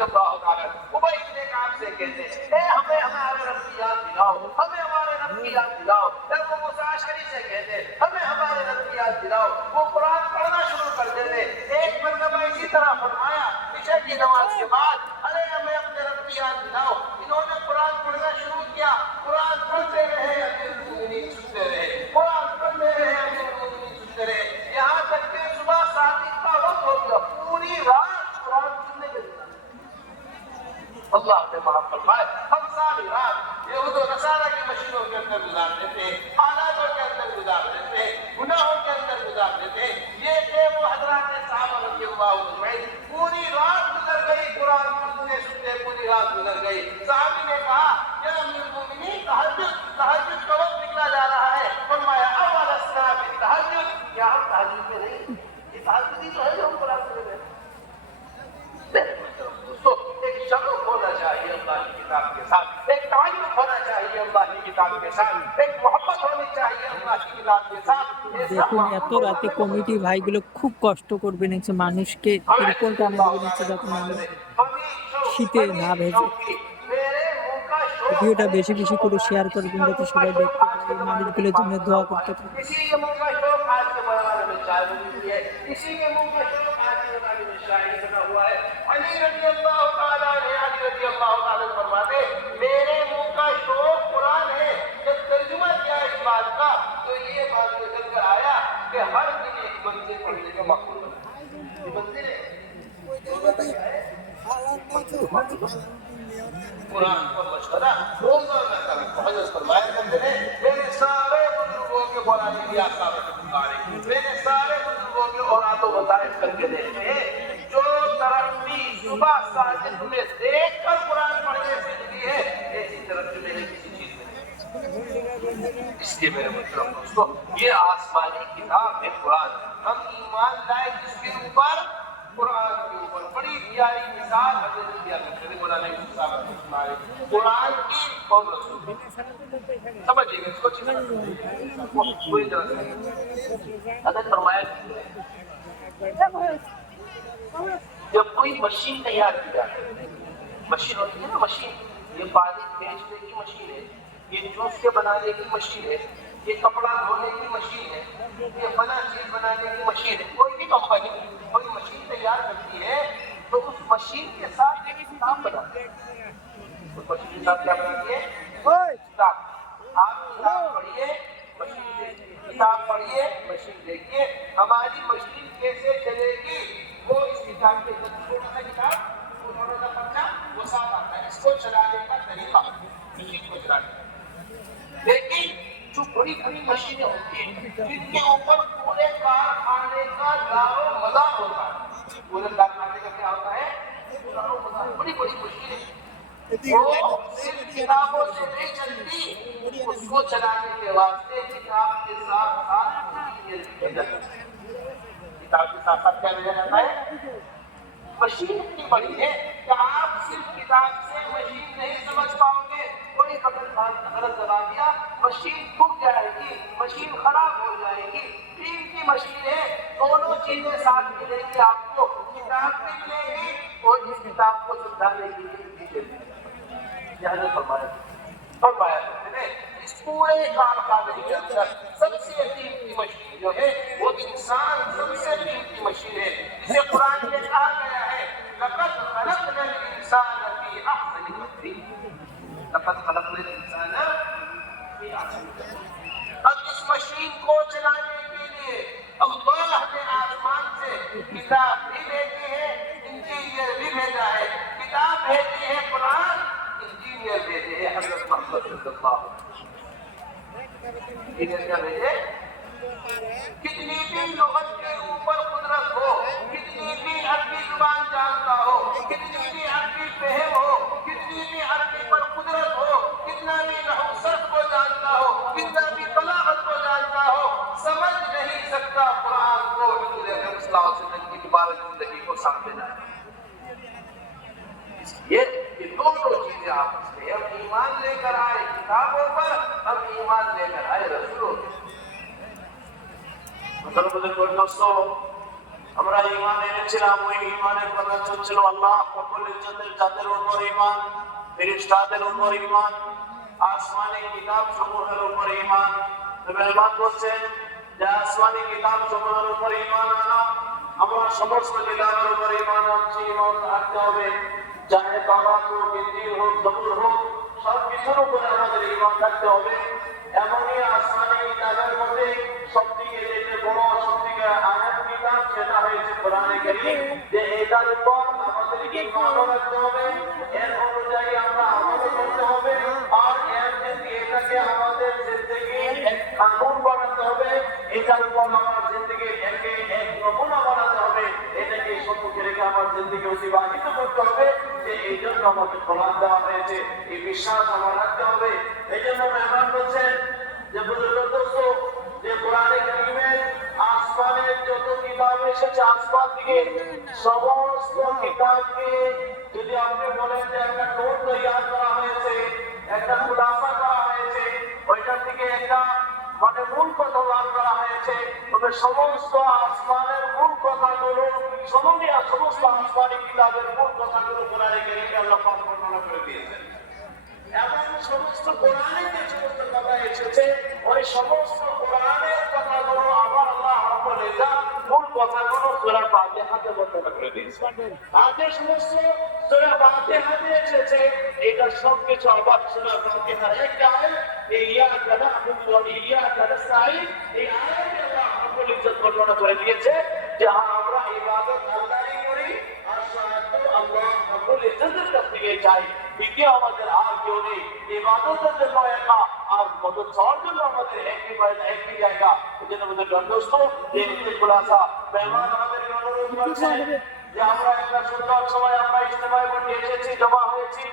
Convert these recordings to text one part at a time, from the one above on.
उबई ने काम से कहते हैं हमें हमारे रब की याद दिलाओ, हमें हमारे रब की याद दिलाओ। वो मूसा अशअरी से कहते हमें हमारे रब की याद दिलाओ। वो कुरान पढ़ना शुरू कर देते। एक मरतबा इसी तरह फरमाया इशा की नमाज के बाद, अरे हमें अपने रब की याद दिलाओ। इन्होंने कुरान पढ़ना शुरू किया, कुरान पढ़ते रहे, अमीरुल मोमिनीन सुनते रहे, कुरान पढ़ते रहे, अमीरुल मोमिनीन सुनते रहे, यहाँ तक कि सुबह सादिक का वक्त हो गया, पूरी रात कुरान सुनने के लिए अल्लाह ने माफ फरमाए। हम सारी रात यहूद और नसारा की मशीनों के अंदर गुजार देते, हालातों के अंदर गुजार देते, गुनाहों के अंदर गुजार देते। ये थे वो हजरात साहबा रज़ियल्लाहु अजमईन। पूरी रात गुजर गई कुरान सुनते सुनते, पूरी रात गुजर गई। सहाबी ने कहा या अमीरुल मोमिनीन तहज्जुद का वक्त निकला जा रहा है। फरमाया अवलस्ना बित्तहज्जुद, क्या हम तहज्जुद में नहीं? ये तहज्जुद ही तो है जो हम कुरान सुन रहे हैं। दोस्तों एक शौक होना चाहिए अल्लाह की किताब के साथ, एक ताल्लुक होना चाहिए अल्लाह की किताब के साथ, एक मोहब्बत होनी चाहिए अल्लाह की किताब के साथ। দেখুন এত রাতে কমিটি ভাইগুলো খুব কষ্ট করবে নিচ্ছে, মানুষকে এরকম টানা দেবে নিচ্ছে যাতে মানুষ শীতে না ভেজে। ভিডিওটা বেশি বেশি করে শেয়ার করবেন যাতে সবাই দেখতে পারে, এই মানুষগুলোর জন্য দোয়া করতে পারে। मेरे मुंह का शौक कुरान है। जब तर्जुमा किया इस बात का तो ये बात निकल कर आया कि हर दिन एक मंजिल पढ़ने का मकसद है। मंजिल है कुरान का मशवरा रोजाना करें। हजरत फरमाया करते हैं मेरे सारे बुजुर्गों के कुरान की आसार मेरे सारे बुजुर्गों के औरातों वज़ाइफ करके देखते हैं। जो तरक्की सुबह साजिद में देख कर कुरान पढ़ने से मिली है, ऐसी तरक्की मेरे किसी चीज में नहीं। इसलिए मेरे मतलब दोस्तों ये आसमानी किताब है कुरान। हम ईमान लाए जिसके ऊपर, कुरान के ऊपर। बड़ी प्यारी मिसाल हजरत दिया करते मौलाना यूसुफ साहब कुरान की और रसूल की। समझिएगा इसको अच्छी तरह पूरी तरह से। हजरत फरमाया जब कोई मशीन तैयार की जाती है, मशीन होती है ना, मशीन, ये पानी बेचने की मशीन है, ये जूस के बनाने की मशीन है, ये कपड़ा धोने की मशीन है, ये फला चीज बनाने की मशीन है। कोई भी कंपनी कोई मशीन तैयार करती है तो उस मशीन के साथ एक किताब बनाती है। उस मशीन के साथ क्या बनाती है? किताब। आप किताब पढ़िए, मशीन देखिए, किताब पढ़िए, मशीन देखिए। हमारी मशीन कैसे चलेगी वो इस किताब के अंदर, छोटा सा किताब, वो छोटा सा पर्चा, वो साफ आता है। इसको चलाने का तरीका, मशीन को चलाने का। लेकिन जो बड़ी बड़ी मशीनें होती हैं जिनके ऊपर पूरे कारखाने का दारो मदार होता है, पूरे कारखाने का क्या होता है? दारो मदार। बड़ी बड़ी मशीनें वो सिर्फ किताबों से नहीं चलती, उसको चलाने के वास्ते किताब के साथ साथ किताब के साथ साथ क्या दिया जाता है? मशीन इतनी बड़ी है कि आप सिर्फ किताब से मशीन नहीं समझ पाओगे। कोई गलत दबा दिया, मशीन टूट जाएगी, मशीन खराब हो जाएगी। तीन की मशीन है, दोनों चीजें साथ मिलेगी आपको, किताब भी मिलेगी और इस किताब को समझाने के लिए चीजें मिलेगी। इस पूरे कारखाने के अंदर सबसे कीमती मशीन जो है वो इंसान सबसे कीमती मशीन है, जिसे कुरान में कहा गया है लक़द ख़लक़नल इंसान फी अहसनि तक़वीम। लक़द ख़लक़नल इंसान फी अहसनि तक़वीम। अब इस मशीन को चलाने के लिए अल्लाह ने आसमान से किताब भी भेजी है, इंजीनियर भी भेजा है। किताब भेजी है कुरान, इंजीनियर भेजे हैं हज़रत मोहम्मद सल्लल्लाहु अलैहि वसल्लम। इंजीनियर क्या भेजे? कितनी भी लुग़त के ऊपर कुदरत हो, कितनी भी अरबी जुबान जानता हो, कितनी भी अरबी फहम हो, कितनी भी अरबी पर कुदरत हो, कितना भी नहू सर्फ को जानता हो, कितना भी बलागत को जानता हो, समझ नहीं सकता कुरान को हुज़ूर अकरम सल्लल्लाहु अलैहि वसल्लम की मुबारक ज़िंदगी को सामने लाए। ये दोनों चीजें आपस में, हम ईमान लेकर आए किताबों पर, हम ईमान लेकर आए रसूलों पर। दोस्तों আমরা ঈমান এনেছিলাম, ওই ঈমানের কথা চলছিল আল্লাহ রব্বুল ইজ্জতের জাতের উপর ঈমান, ফেরেশতাদের উপর ঈমান, আসমানি কিতাব সমূহের উপর ঈমান। তবে ঈমান করছেন যে আসমানি কিতাব সমূহের উপর ঈমান আনা, আমরা সমস্ত কিতাবের উপর ঈমান আনছি, ঈমান রাখতে হবে। চাহে তাওরাত হোক, ইনজিল হোক, জবুর হোক, সব কিছুর উপরে আমাদের ঈমান রাখতে হবে। এমনই আসমানি কিতাবের মধ্যে সবথেকে যেটা বড়, সবথেকে আহম কিতাব সেটা হয়েছে কোরআনে কারীম। যে এটার উপর আমাদেরকে ঈমান রাখতে হবে, এর অনুযায়ী আমরা আমল করতে হবে, আর এটাকে আমাদের জিন্দেগির এক কানুন বানাতে হবে। এটার উপর আমার জিন্দেগির একে এক নমুনা বানাতে হবে। এটাকে সম্মুখে রেখে আমার জিন্দেগি অতিবাহিত করতে হবে। যে এই জন্য আমাকে কোরআন দেওয়া হয়েছে, এই বিশ্বাস আমার রাখতে হবে। এই জন্য মেহমান বলছেন যে বুজুর্গ যে কোরআনে কারীমের আসমানের যত কিতাব এসেছে আসমান থেকে, সমস্ত কিতাবকে যদি আপনি বলেন যে একটা নোট তৈরি করা হয়েছে, একটা খুলাসা করা হয়েছে, ওইটা থেকে একটা মানে মূল কথা বার করা হয়েছে, তবে সমস্ত আসমানের মূল কথাগুলো সমস্ত আসমানি কিতাবের মূল কথাগুলো কোরআনে কারীমে আল্লাহ পাক বর্ণনা করে দিয়েছেন। এবং সমস্ত কোরআনে যে সমস্ত কথা এসেছে, ওই সমস্ত কোরআনের কথাগুলো আবার আল্লাহ রাব্বুল ইজ্জত মূল কথাগুলো সূরা ফাতিহাতে বর্ণনা করে দিয়েছেন। আর যে সমস্ত সূরা ফাতিহাতে এসেছে, এটা সবকিছু আবার সূরা ফাতিহার একটা আয়াত, ইয়াকা না'বুদু ওয়া ইয়াকা নাস্তাঈন, এই আয়াতে আল্লাহ রাব্বুল ইজ্জত বর্ণনা করে দিয়েছে যে আমরা ইবাদত আল্লাহরই করি, আর সাহায্য আল্লাহ রাব্বুল ইজ্জতের কাছ থেকে চাই। দ্বিতীয় আমাদের আর কেউ নেই। ইবাদতের জন্য একা, আর মদদ চাওয়ার জন্য আমাদের একই জায়গা। এই জন্য আমাদের দণ্ডস্থ যে খুলাসা মেহমান আমাদেরকে অনুরোধ করছে যে আমরা একটা সুন্দর সময় আমরা ইজতেমায় বসে এসেছি, জমা হয়েছি।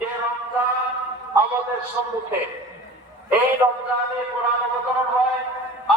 যে রমজান আমাদের সম্মুখে, এই রমজানে কোরআন অবতরণ হয়,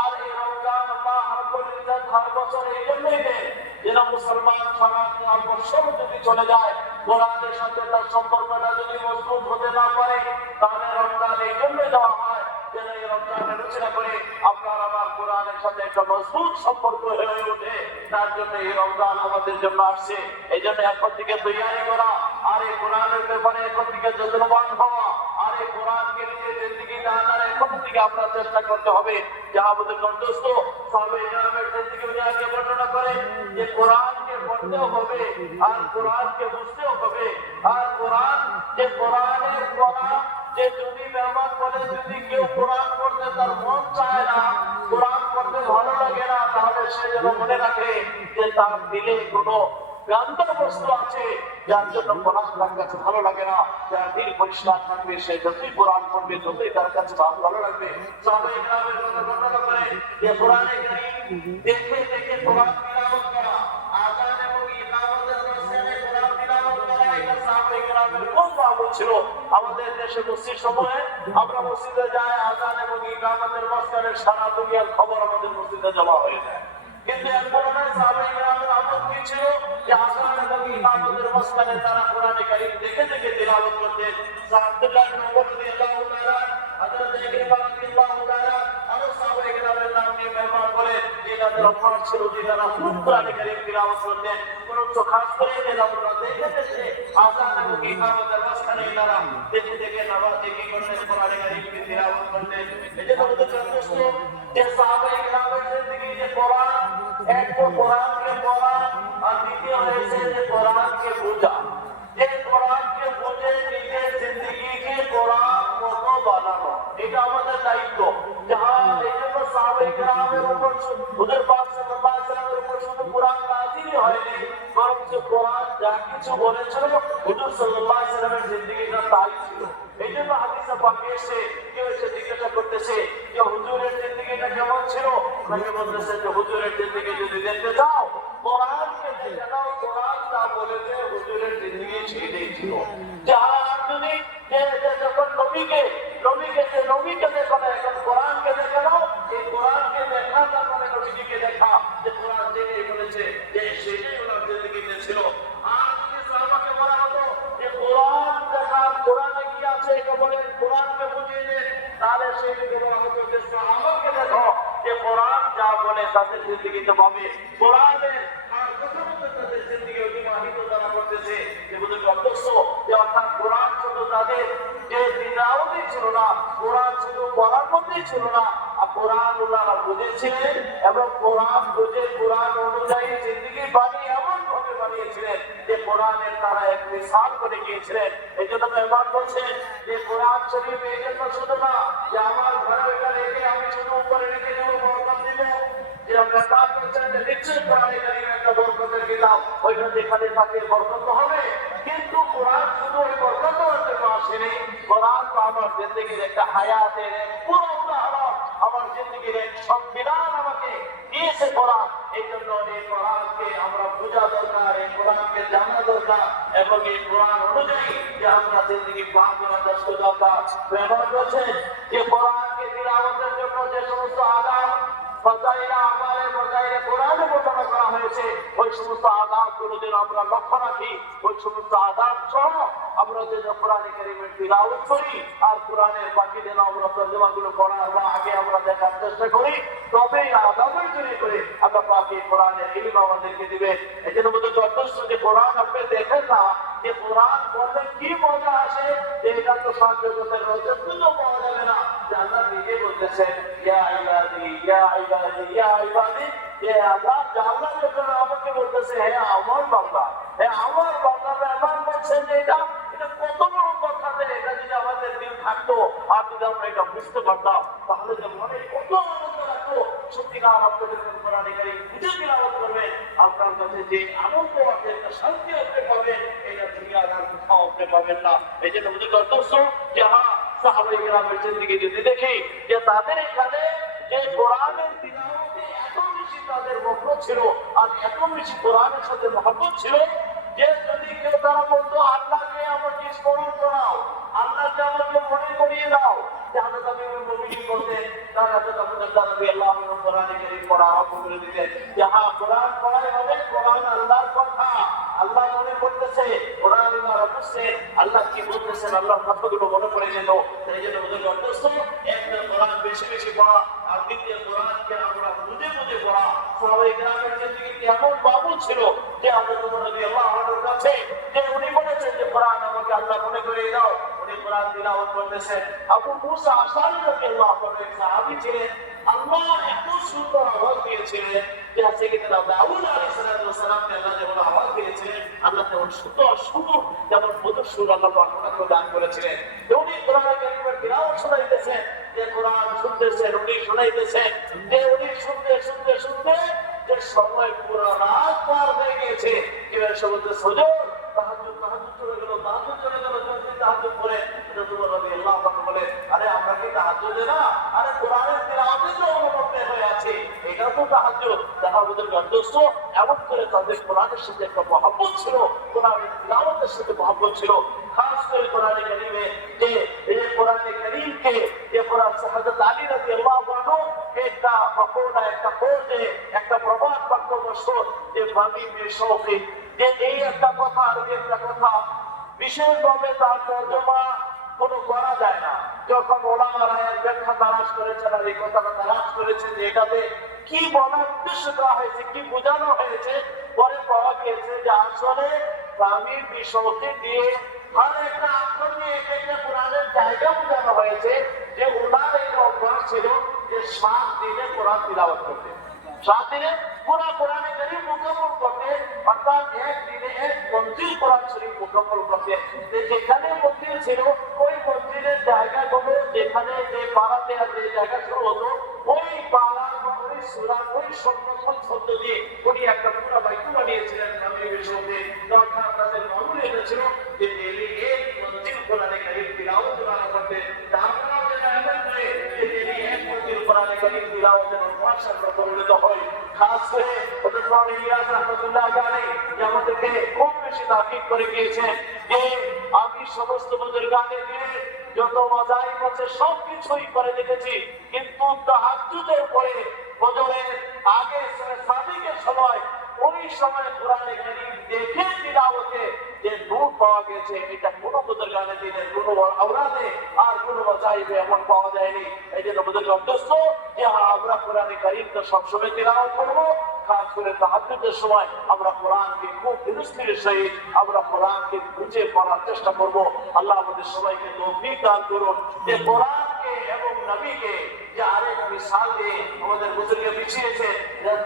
আর এই রমজান আল্লাহ রাব্বুল ইজ্জত হর বছর এই জন্যই দেন যেন মুসলমান সারা বছর যদি চলে যায়, কোরআনের সাথে তার সম্পর্কটা যদি মজবুত হতে না পারে, তাহলে রমজান এই জন্যই দেওয়া হয় যেন এই রমজানের রচনা করে আপনার আমার কোরআনের সাথে একটা মজবুত সম্পর্ক হয়ে ওঠে। তার জন্য এই রমজান আমাদের জন্য আসছে। এই জন্য এখন থেকে তৈরি করা, আর এই কোরআনের ব্যাপারে এখন থেকে যত্নবান হওয়া, আর এই কোরআনকে নিজের জিন্দেগিতে আনার এখন থেকে আমরা চেষ্টা করতে হবে। যা আমাদের কণ্ঠস্থ সাহাবায়ে কেরামের জিন্দেগি উনি বর্ণনা করেন যে কোরআনকে পড়তেও হবে, আর কোরআনকে বুঝতেও হবে, আর কোরআন যে কোরআনের পড়া, যে যদি মেহমান বলে যদি কেউ কোরআন পড়তে তার মন চায় না, কোরআন পড়তে ভালো লাগে না, তাহলে সে যেন মনে রাখে যে তার দিলে কোনো গান্তর বস্তু আছে যার জন্য কোরআন তার কাছে ভালো লাগে না। যার দিল পরিষ্কার থাকবে সে যতই কোরআন পড়বে ততই তার কাছে ভালো লাগবে। সাহাবায়ে কেরামের কথা বর্ণনা করে যে কোরআনে কারীম দেখে দেখে কোরআন তিলাওয়াত করা, আযান এবং ইকামতের মাঝখানে কোরআন তিলাওয়াত করা, এটা সাহাবায়ে কেরামের খুব মামুল ছিল। আমাদের দেশে মসজিদ সমূহে আমরা মসজিদে যাই, আযান এবং ইকামতের মাঝখানে সারা দুনিয়ার খবর আমাদের মসজিদে জমা হয়ে যায়। কিন্তু এরপরে সাহাবায়ে কেরামের আমল কি ছিল যে আযান এবং ইকামতের মাঝখানে তারা কোরআনে কারীম দেখে দেখে তিলাওয়াত করতেন। আব্দুল্লাহ ইবনে ওমর রাদিয়াল্লাহু তাআলা, হযরত ইকরিমা রাদিয়াল্লাহু তাআলা আরো সাহাবায়ে কেরামের নাম নিয়ে মেহমান বলে যে তাদের অভ্যাস ছিল যে তারা খুব কোরআনে কারীম তিলাওয়াত করতেন। পরন্তু খাস করে যে আমরা দেখে দেখে আযান এবং ইকামতের মাঝখানে তারা দেখে দেখে নামাজ দেখে করতেন, কোরআনে কারীম তিলাওয়াত করতেন। এটা আমাদের যথেষ্ট যে সাহাবায়ে কেরামের জিন্দেগি যে কোরআন, এক তো কোরআনকে পড়া, আর দ্বিতীয় হয়েছে যে কোরআনকে বোঝা। যে কোরআনকে বুঝে নিজের জিন্দেগিকে কোরআন মতো বানানো, এটা আমাদের দায়িত্ব। এই জন্য সাহাবায়ে কেরামের উপর হুজুর পাক সাল্লাল্লাহু আলাইহি ওয়াসাল্লামের উপর শুধু কোরআন নাযিলই হয়নি, বরং কোরআন যা কিছু বলেছিল হুজুর সাল্লাল্লাহু আলাইহি ওয়াসাল্লামের জিন্দেগিটা তাই ছিল। এই জন্য হাদিসে পাকে এসে কেউ এসে জিজ্ঞাসা করতেছে যে হুজুরের জিন্দেগিটা কেমন ছিল, তাকে বলতেছে যে হুজুরের জিন্দেগি যদি দেখতে চাও কোরআনকে দেখে নাও, কোরআন যা বলেছে হুজুরের জিন্দেগি সেটাই ছিল। যারা যদি যখন নবীকে দেখো না, এখন কোরআনকে দেখে নাও, এই কোরআনকে দেখা তার মানে নবীকে দেখা, যে কোরআন যেটাই বলেছে যে সেটাই ওনার জিন্দেগিতে ছিল। আর যদি সাহাবাকে বলা হতো যে কোরআন দেখার, কোরআনে কি আছে এটা বলে কোরআনকে বুঝিয়ে দেন, তাহলে সেইটাকে বলা হতো যে সাহাবাকে দেখো যে কোরআন যা বলে তাদের জিন্দেগিতে পাবে। কোরআনের আর কথা মতো তাদের জিন্দেগি অতিবাহিত তারা করতেছে। যে অর্থাৎ কোরআন শুধু তাদের যে তিলাওয়াতই ছিল না, কোরআন শুধু পড়ার মধ্যেই ছিল না, আর কোরআন ওনারা বুঝেছিলেন এবং কোরআন বুঝে কোরআন অনুযায়ী জিন্দেগি বানিয়ে এমন ভাবে বানিয়েছিলেন যে কোরআনের তারা এক মিসাল করে গিয়েছিলেন। এই জন্য মেহমান বলছেন যে কোরআন শরীফ এই জন্য শুধু না যে আমার ঘরে ওইটা রেখে আমি শুধু উপরে রেখে দেবো, বরকত দিব, যে মেহমান বলছেন যে নিশ্চয়ই কোরআনে কারিম একটা বরকতের কিতাব, ওইটা যেখানে থাকে বরকত হবে। কিন্তু কোরআন শুধু ওই বরকত জন্য আসেনি, কোরআন তো আমার জিন্দগির একটা হায়াতের এক পুরো উদাহরণ, আমার জিন্দগির এক সংবিধান আমাকে দিয়েছে কোরআন। এই জন্য এই কোরআনকে আমরা বোঝা দরকার, এই কোরআনকে জানা দরকার এবং এই কোরআন অনুযায়ী যে আমরা জিন্দগি পার করার চেষ্টা দরকার। ব্যবহার করছেন যে কোরআনকে তিলাওয়াতের জন্য যে সমস্ত আদাব ফজাইলা আমারে ফজাইলে কোরআনে বর্ণনা করা হয়েছে, ওই সমস্ত আদাবগুলো যেন আমরা লক্ষ্য রাখি, ওই সমস্ত আদাব সহ আমরা যেন কোরআনে কারিমের তিলাওয়াত করি আর কোরআনের বাকি যেন আমরা তর্জমাগুলো পড়ার বা আগে আমরা দেখার চেষ্টা করি, তবে আদাবের তৈরি করে আমরা বাকি কোরআনের ইলম আমাদেরকে দিবে। এই জন্য বলতে যথেষ্ট যে কোরআন আপনি দেখেন না যে কোরআন পড়লে কি মজা আসে, এটা তো সাহায্য করতে রোজগুলো পাওয়া যাবে না। যে আল্লাহ নিজে বলতেছেন ইয়া ইবাদি ইয়া ইবাদি ইয়া ইবাদি, যে আল্লাহ আল্লাহ যখন আমাকে বলতেছে হে আমার বান্দা, হে আমার বান্দা, মেহমান বলছেন যে এটা কত বড় কথা, যে এটা যদি আমাদের দিল থাকতো আর যদি আমরা এটা বুঝতে পারতাম তাহলে যে মনে কত আনন্দ লাগতো। সত্যিকার আপনাদের কোরআনে কারিম বুঝে তিলাওয়াত করবেন, আপনার কাছে যে আনন্দ আছে, একটা শান্তি আপনি পাবেন, এটা দুনিয়ার আর কোথাও আপনি পাবেন না। এই জন্য বুঝে করতেছ যে হ্যাঁ সাহাবায়ে কেরামের জিন্দেগি যদি দেখি যে তাদের এখানে যে কোরআনের তিলাওয়াতে এত বেশি তাদের মগ্ন ছিল আর এত বেশি কোরআনের সাথে মহব্বত ছিল যে যদি কেউ তারা বলতো আল্লাহকে আমাকে স্মরণ করাও, আল্লাহকে আমাকে মনে করিয়ে দাও, যাহলে আমি ওই মুমিন করতেন, তারা তো তখন নবী আল্লাহ কোরআনে কারীম পড়া আরম্ভ করে দিতেন। যাহা কোরআন পড়াই হবে, কোরআন আল্লাহর কথা, আল্লাহ মনে করতেছে, কোরআন আল্লাহ বুঝছেন, আল্লাহ কি বলতেছেন, আল্লাহর কথাগুলো মনে পড়ে যেত। সেই জন্য ওদের অর্থ একটা কোরআন বেশি বেশি পড়া আর দ্বিতীয় কোরআনকে আমরা বুঝে বুঝে পড়া। সাহাবায়ে কেরামের জিন্দেগিতে এমন বাবু ছিল যে আমরা তো নবী আল্লাহ আমাদের কাছে যে উনি বলেছেন যে কোরআন আমাকে আল্লাহ মনে করিয়ে দাও, উনি কোরআন তিলাওয়াত করতেছেন। আবু মুসা আশআরী রাদিয়াল্লাহু আনহু এক সাহাবী ছিলেন, আল্লাহ এত সুন্দর আওয়াজ দিয়েছিলেন যে আছে কি তারা দাউদ আলাইহিস সালামকে আল্লাহ যেমন আওয়াজ দিয়েছিলেন, আল্লাহ তেমন সুন্দর সুর, যেমন মধুর সুর আল্লাহ আপনাকে দান করেছিলেন। উনি কোরআন কারীমের তিলাওয়াত শোনাইতেছেন, যে কোরআন শুনতেছেন, উনি শোনাইতেছেন, যে উনি শুনতে শুনতে শুনতে যে সময় পুরো রাত পার হয়ে গিয়েছে। এবার সমুদ্র সজোর তাহাজ্জুদ চলে গেল, তাহাজ্জুদ চলে গেল, যদি তাহাজ্জুদ পড়ে রাসূলুল্লাহ রাদিয়াল্লাহু আনহু বলে আরে আমরা কি তাহাজ্জুদে না, আরে কোরআনের তিলাওয়াতে তো অনুমতি হয়ে আছে, এটা তো তাহাজ্জুদ। তাহাজ্জুদের গন্তব্য এমন করে তাদের কোরআনের সাথে একটা মহব্বত ছিল, কোরআনের তিলাওয়াতের সাথে মহব্বত ছিল। খাস করে কোরআনে কারীমে যে এই কোরআনে কারীমকে যে কোরআন হযরত আলী রাদিয়াল্লাহু আনহু একটা ফকরা একটা কোরআনে একটা প্রবাদ বাক্য মশহুর যে ভাবি মে শৌকে, যে এই একটা কথা আর একটা কথা বিশেষভাবে তার তরজমা কোনো করা যায় না। যখন ওলামারা এর ব্যাখ্যা তালাশ করেছেন আর এই কথাটা তালাশ করেছেন যে এটাতে কি বলার উদ্দেশ্য করা হয়েছে, কি বোঝানো হয়েছে, পরে পাওয়া গিয়েছে যে আসলে স্বামীর বিষয়কে দিয়ে আর একটা আক্ষর নিয়ে একটা কোরআনের জায়গা বোঝানো হয়েছে যে ওনার এই অভ্যাস ছিল যে 7 দিনে কোরআন তিলাওয়াত করতে, 7 দিনে পুরো কোরআনে কারীম মুকম্মল করতে, অর্থাৎ এক দিনে এক মঞ্জিল কোরআন শরীফ মুকম্মল করতে। যেখানে মঞ্জিল ছিল ওই মঞ্জিলের জায়গাগুলো যেখানে যে পাড়াতে আর যে জায়গা শুরু হতো ওই পাড়া ওই সূরা ওই শব্দ দিয়ে উনি একটা পুরো বাক্য বানিয়েছিলেন। নবী বিশ্বতে দরকার তাদের মামুল এটা ছিল যে ডেইলি এক মঞ্জিল কোরআনে কারীম তিলাওয়াত করতে, তারপরে যেটা এমন করে যে ডেইলি এক মঞ্জিল কোরআনে কারীম তিলাওয়াতের অভ্যাস পরিণত হয়। খাস করে হযরত মাওলানা ইলিয়াস রাহমাতুল্লাহ আলাইহি যে আমাদেরকে খুব বেশি তাকিদ করে গিয়েছেন যে আমি সমস্ত বুজুর্গানে দিয়ে যত মাযাহিব আছে সবকিছুই করে দেখেছি, কিন্তু তাহাজ্জুদের পরে ফজরের আগে সাদিকের সময় ওই সময় কোরআনে কারীম দেখে তিলাওয়াতে যে নূর পাওয়া গেছে এটা কোনো বুজুর্গানে দিনের কোনো আওরাদে আর কোনো মাযাহিবে এমন পাওয়া যায়নি। এই জন্য বুজুর্গ অভ্যস্ত যে আমরা কোরআনে কারীম তো সবসময় তিলাওয়াত করবো, খাস করে তাহাজ্জুদের সময় আমরা কোরআনকে খুব ধীরস্থিরের সহিত আমরা কোরআনকে বুঝে পড়ার চেষ্টা করব। আল্লাহ আমাদের সবাইকে তৌফিক দান করুন যে কোরআনকে এবং নবীকে যে আরেক মিসাল দিয়ে আমাদের বুজুর্গে বিছিয়েছেন,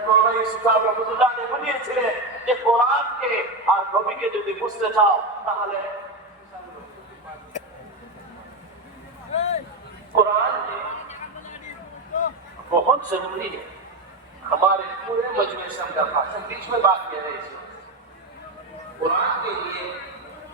মওলানা ইউসুফ সাহেব রহমাতুল্লাহ আলাইহি বুঝিয়েছিলেন যে কোরআনকে আর নবীকে যদি বুঝতে চাও তাহলে कुरान बहुत जरूरी है हमारे पूरे मजमे से हम कर पाते। बीच में बात कह रहे हैं कुरान के लिए